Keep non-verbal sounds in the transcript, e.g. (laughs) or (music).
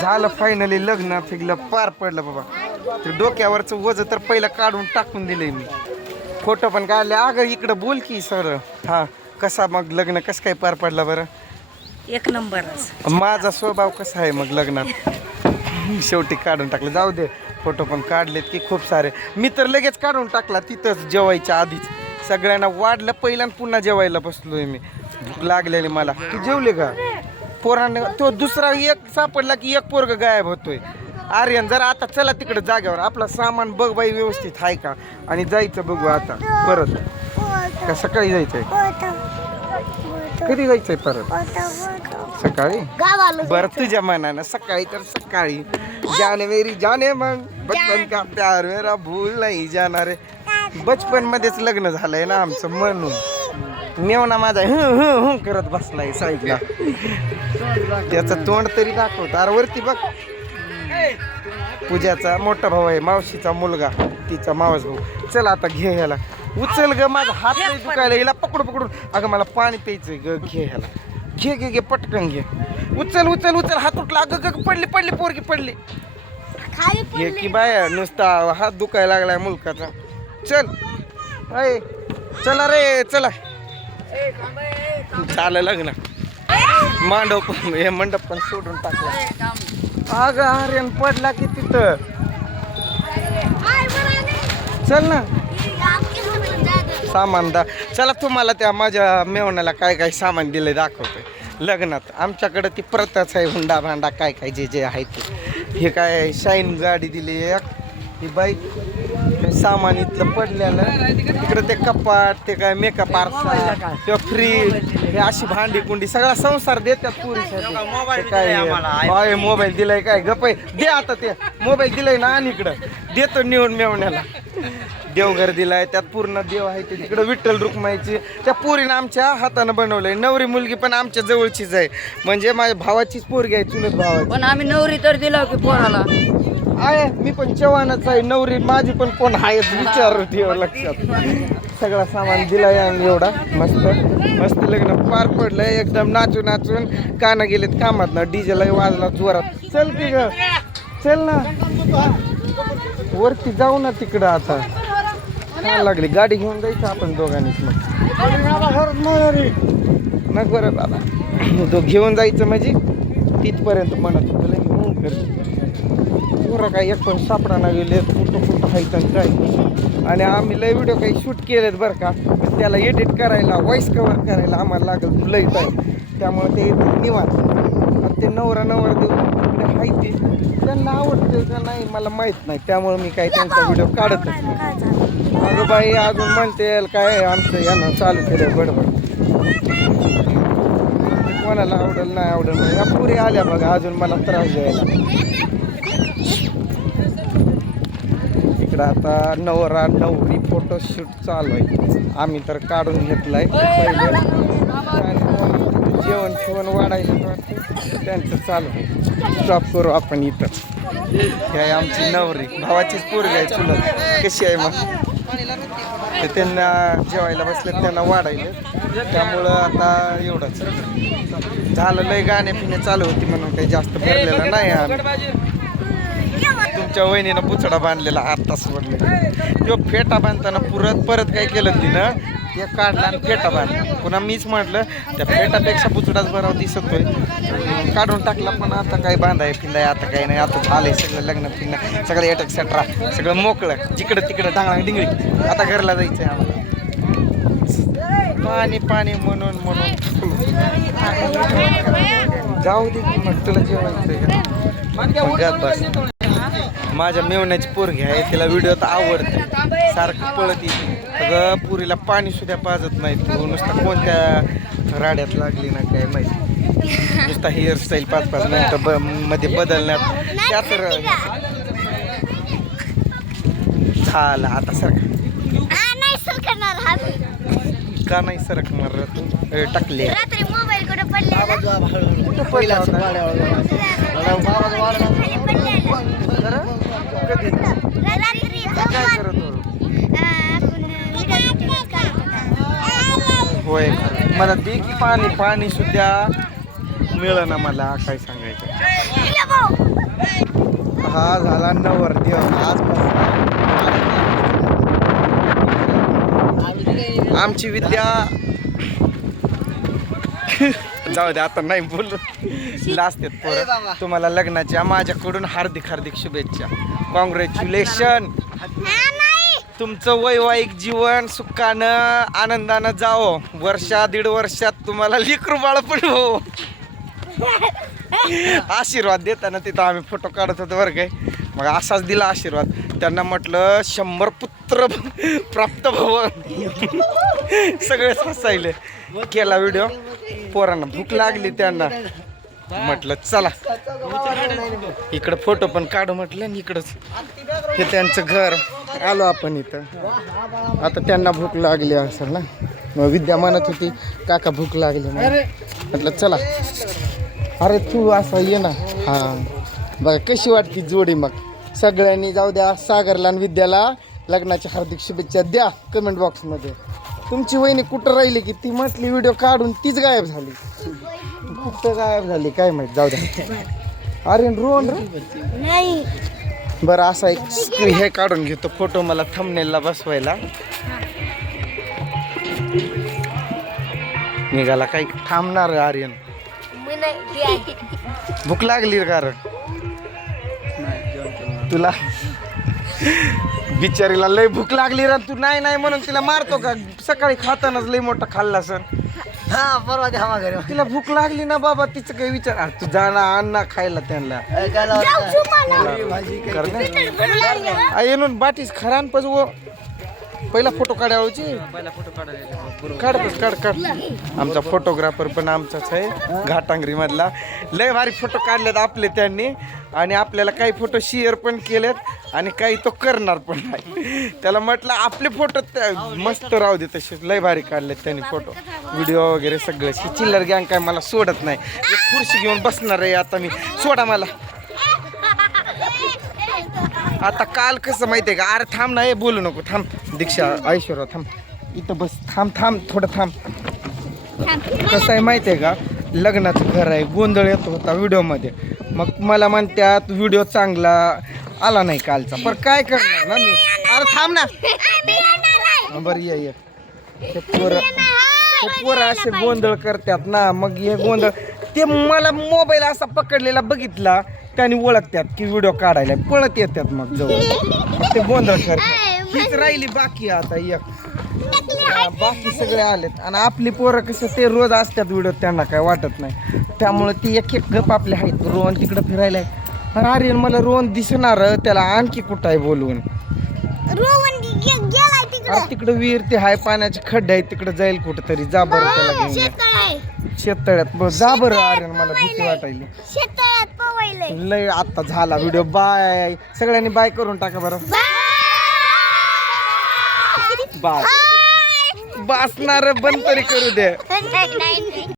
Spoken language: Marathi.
झालं फायनली लग्न फिगलं पार पडलं बाबा. ते डोक्यावरचं वज तर पहिलं काढून टाकून दिलंय मी. फोटो पण काढले अगं इकडं बोल की सर. हा कसा मग लग्न कसं काय पार पडलं बरं? एक नंबरच. माझा स्वभाव कसा आहे मग लग्नात? शेवटी काढून टाकलं. जाऊ दे फोटो पण काढलेत की खूप सारे. मी तर लगेच काढून टाकला तिथंच जेवायच्या आधीच. सगळ्यांना वाढलं पहिला आणि पुन्हा जेवायला बसलोय मी. भूक लागलेली मला. तू जेवले का? पोरांना तो दुसरा एक सापडला की एक पोरग गायब होतोय. आर्यन जरा आता चला तिकडे जाग्यावर आपला सामान बघ बाई व्यवस्थित आहे का? आणि जायचं बघू आता परत. का सकाळी जायचंय? कधी जायचंय परत? सकाळी? बरं तुझ्या मनानं सकाळी तर सकाळी. जाने मेरी जाने मग बचपन का प्यार मेरा भूल नाही जाणार. बचपन मध्येच लग्न झालंय ना आमचं म्हणून. मेवना माझा हं हं हं करत बसलाय साईडला त्याचं तोंड तरी दाखवत. अरे वरती बघ. पूजाचा मोठा भाऊ आहे मावशीचा मुलगा तिचा मावस भाऊ. चल आता घे ह्याला. उचल ग माझा हात नाही दुखायला. हिला पकडून पकडून अगं मला पाणी प्यायचंय ग घे ह्याला. घे घे घे पटकन घे. उचल उचल उचल. हात उठला. अगं ग पडली पडली पोरगी पडली. घे की बाय नुसता हात दुखायला लागलाय मुलकाचा. चल. अय चला रे चला. झालं लग्न. मांडव पण हे मंडप पण सोडून टाकला. अगं आर्यन पडला की तिथं. चल ना. सामान दा चला तुम्हाला त्या माझ्या मेवण्याला काय काय सामान दिलंय दाखवतोय लग्नात आमच्याकडं ती प्रथाच आहे हुंडा भांडा काय काय जे जे आहे ते. हे काय शाईन गाडी दिली एक ही बाईक सामान इथलं पडलेलं. तिकडं ते कपाट ते काय मेकअप आरसा किंवा फ्रीज हे अशी भांडी कुंडी सगळा संसार देतात पुरीसाठी. ते काय मोबाईल दिलाय काय? गप दे आता ते. मोबाईल दिलाय ना आणि इकडं. देतो नेऊन मेवण्याला. देवघर दिलाय त्यात पूर्ण देव आहे ते. तिकडं विठ्ठल रुक्माईची त्या पोरीनं आमच्या हातानं बनवलंय. नवरी मुलगी पण आमच्या जवळचीच आहे. म्हणजे माझ्या भावाचीच पोरगी आहे चुलत भावाची. पण आम्ही नवरी तर दिला की पोराला. आहे मी पण चव्हाणच आहे नवरी माझी पण कोण आहे विचार ठेव लक्षात. सगळा सामान दिलाय आणि एवढा मस्त. मस्त लग्न पार पडलंय एकदम नाचून नाचून. काना गेलेत कामात ना डीजेला वाजला जोरात. चल की ग चल ना. वरती जाऊ ना तिकडं आता. छान लागली? गाडी घेऊन जायचं आपण दोघांनीच मग. मग बरं बाबा. तो घेऊन जायचं म्हणजे तिथपर्यंत म्हणत होतं लय करतो. पोरं काय एक पण सापडा ना गेले कुठं कुठं हायत आणि काय. आणि आम्ही लय व्हिडिओ काही शूट केलेत बरं का पण त्याला एडिट करायला व्हॉइस कवर करायला आम्हाला लागत लय आहे त्यामुळे ते निवांत. आणि ते नवरा नवरा देऊन तिकडे ते त्यांना आवडते का नाही मला माहीत नाही. त्यामुळे मी काही त्यांचा व्हिडिओ काढत नाही. अगं बाई अजून म्हणते काय आमचं? यानं चालू केलं बडबड. कोणाला आवडेल नाही आवडेल नाही या पुरी आल्या बघा अजून मला त्रास द्यायला. इकडं आता नवरा नवरी फोटोशूट चालू आहे. आम्ही तर काढून घेतलाय. पहिले जेवण ठेवण वाढायला वाटतं त्यांचं चालू आहे. स्टॉप करू आपण इथं. हे आमची नवरी. भावाचीच पोरगी आहे चुलत. कशी आहे मग? ते त्यांना जेवायला बसले त्यांना वाढायले त्यामुळं आता एवढंच. झालं लय गाणे पिणे चालू होती म्हणून काही जास्त भरलेलं नाही तुमच्या वहिनीनं पुचडा बांधलेला आत्ता सोडले तो फेटा बांधताना पुरत परत काय केलं तिनं? ते काढला आणि फेटा बांधला. पुन्हा मीच म्हटलं त्या फेटापेक्षा पुचडाच बरा दिसतोय. काढून टाकला पण आता काय बांधाय पिंदाय आता काही नाही. आता झालंय सगळं लग्न पिंड सगळं एटक सेट्रा सगळं मोकळं. जिकडं तिकडं डांगळा डिंगळी. आता घरला जायचंय आम्हाला. पाणी पाणी म्हणून म्हणून. जाऊ दे की मग तुला? गप बस. माझ्या मेवण्याची पोरगी आहे तिला व्हिडिओ तर आवडते. सारखं पळत सगळं पुरीला पाणी सुद्धा पाजत नाही तू. नुसतं कोणत्या राड्यात लागली ना काय माहिती. नुसता हेअरस्टाईल पाच पाच मिनिटं ब मध्ये बदलण्यात. त्या तर झालं आता सारखं का नाही सरक मार तू? टाकले. रात्री मोबाईल कुठे पडले कुठं पडला होता? खाली पडलेला. खरं? कधी रात्री काय करत होतो आपण व्हिडिओ शूटिंग करत होता. होय मला दे की पाणी पाणी सुद्धा. मिळेना मला काय सांगायचं. हा झाला नवरदेव आजपासून. आमची विद्या. जाऊ दे आता नाही बोलू. लाजतात पोरं. तुम्हाला लग्नाच्या माझ्याकडून हार्दिक हार्दिक शुभेच्छा. कॉंग्रॅच्युलेशन तुमचं वैवाहिक जीवन सुखानं आनंदानं जावो. वर्षा दीड वर्षात तुम्हाला लेकरू बाळ पण हो आशीर्वाद देताना तिथं आम्ही फोटो काढत होतो बरं काय मग असाच दिला आशीर्वाद. त्यांना म्हटलं शंभर पुत्र प्राप्त भव. सगळेच हसायले. केला व्हिडिओ पोरांना भूक लागली त्यांना. म्हटलं चला इकडं फोटो पण काढू म्हटलं आणि इकडंच. हे त्यांचं घर. आलो आपण इथं. आता त्यांना भूक लागली असेल ना? मग विद्या म्हणत होती काका भूक लागली म्हटलं चला. अरे तू असा ये ना. हा. बघा कशी वाटते जोडी मग? सगळ्यांनी जाऊ द्या सागरला आणि विद्याला लग्नाच्या हार्दिक शुभेच्छा द्या कमेंट बॉक्समध्ये तुमची वहिनी कुठं राहिली की? ती म्हटली व्हिडिओ काढून तीच गायब झाली. कुठं गायब झाली? काय माहीत? जाऊ द्या. अरे रोहन नाही. बरं असा एक स्क्री- हे काढून घेतो फोटो मला थंबनेलला बसवायला. निघाला काही थांबणार आर्यन. भूक लागली कारण. तुला बिचारीला लय भूक लागली रे तू नाही नाही म्हणून तिला मारतो का? सकाळी खातानाच लय मोठा खाल्ला सण हा परवा द्या हा घरी तिला भूक लागली ना बाबा तिचं काही विचार अरे तू जाणं आण ना खायला त्यांना. काय लावलं? कर ना. आ, येणून बाटीस खरान पहिला फोटो काढायची? काढतच काढ काढ आमचा फोटोग्राफर पण आमचाच आहे घाटांगरी मधला लय भारी फोटो काढलेत आपले त्यांनी. आणि आपल्याला काही फोटो शेअर पण केलेत आणि काही तो करणार पण नाही. त्याला म्हटलं आपले फोटो मस्त राहू दे तसे लय भारी काढलेत त्यांनी फोटो. व्हिडिओ वगैरे सगळं. चिल्लर गँग काय मला सोडत नाही. खुर्ची घेऊन बसणार आहे आता मी. सोडा मला. आता काल कसं माहितीये का? अरे थांब ना हे बोलू नको. थांब दीक्षा ऐश्वर्या थांब. इथं बस. थांब थांब थोडं थांब. कसं आहे माहितीये का? लग्नाचं घर आहे गोंधळ येतो होता व्हिडिओमध्ये. मग मला म्हणत्यात व्हिडिओ चांगला आला नाही कालचा. पण काय करणार ना मी? अरे थांब ना. बरं ये ये. पोरं पोरं असे गोंधळ करतात ना. मग हे गोंधळ ते मला मोबाईल असा पकडलेला बघितला त्याने ओळखतात की व्हिडिओ काढायला. पळत येतात मग जवळ. मग ते गोंधळ करतात. (laughs) हीच राहिली बाकी आता एक. हा, बाकी सगळे आलेत. आणि आपली पोरं कसं ते रोज असतात व्हिडिओ त्यांना काय वाटत नाही. त्यामुळे ती एक एक गप आपले आहेत. रोहन तिकडं फिरायला आहे. अरे आर्यन मला रोहन दिसणार त्याला आणखी कुठं आहे बोलवून? रोहन गे- गेलाय तिकडं. तिकडं विहीर ते हाय पाण्याचे खड्डे आहेत तिकडे जाईल कुठंतरी. जा बरं त्याला घेऊन आहे. शेततळ्यात. बरं, जा बरं आर्यन मला भीती वाटायली. शेततळ्यात पवैलय लय आता झाला व्हिडिओ. बाय. सगळ्यांनी बाय करून टाका बरं. बाय. बसणार बंद तरी करू दे. नाही नाही.